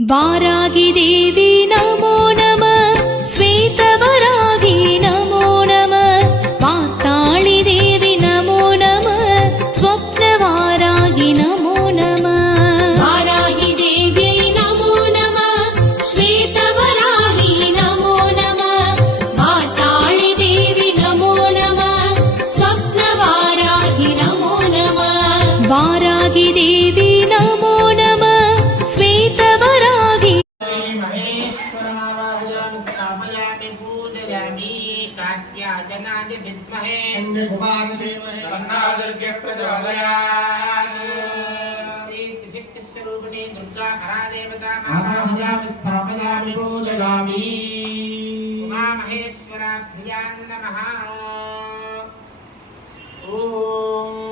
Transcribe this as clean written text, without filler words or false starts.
वारागी देवी नमो नमः, श्वेतवरागी नमो नमः, वाताळि देवी नमो नमः, स्वप्नवारागी नमो नमः। वारागी देवी नमो नमः, श्वेतवरागी नमो नमः, वाताळि देवी नमो नमः, स्वप्नवारागी नमो नमः। वारागी देवी नमो नमः, श्वेतवरागी विद्महे तन्नो दुर्गे प्रचोदयात्। श्री त्रिशक्ति स्वरूपिणी दुर्गा परादेवता महाभुजां स्थापयामि पूजयामि। उमा महेश्वराभ्यां नमः। ओम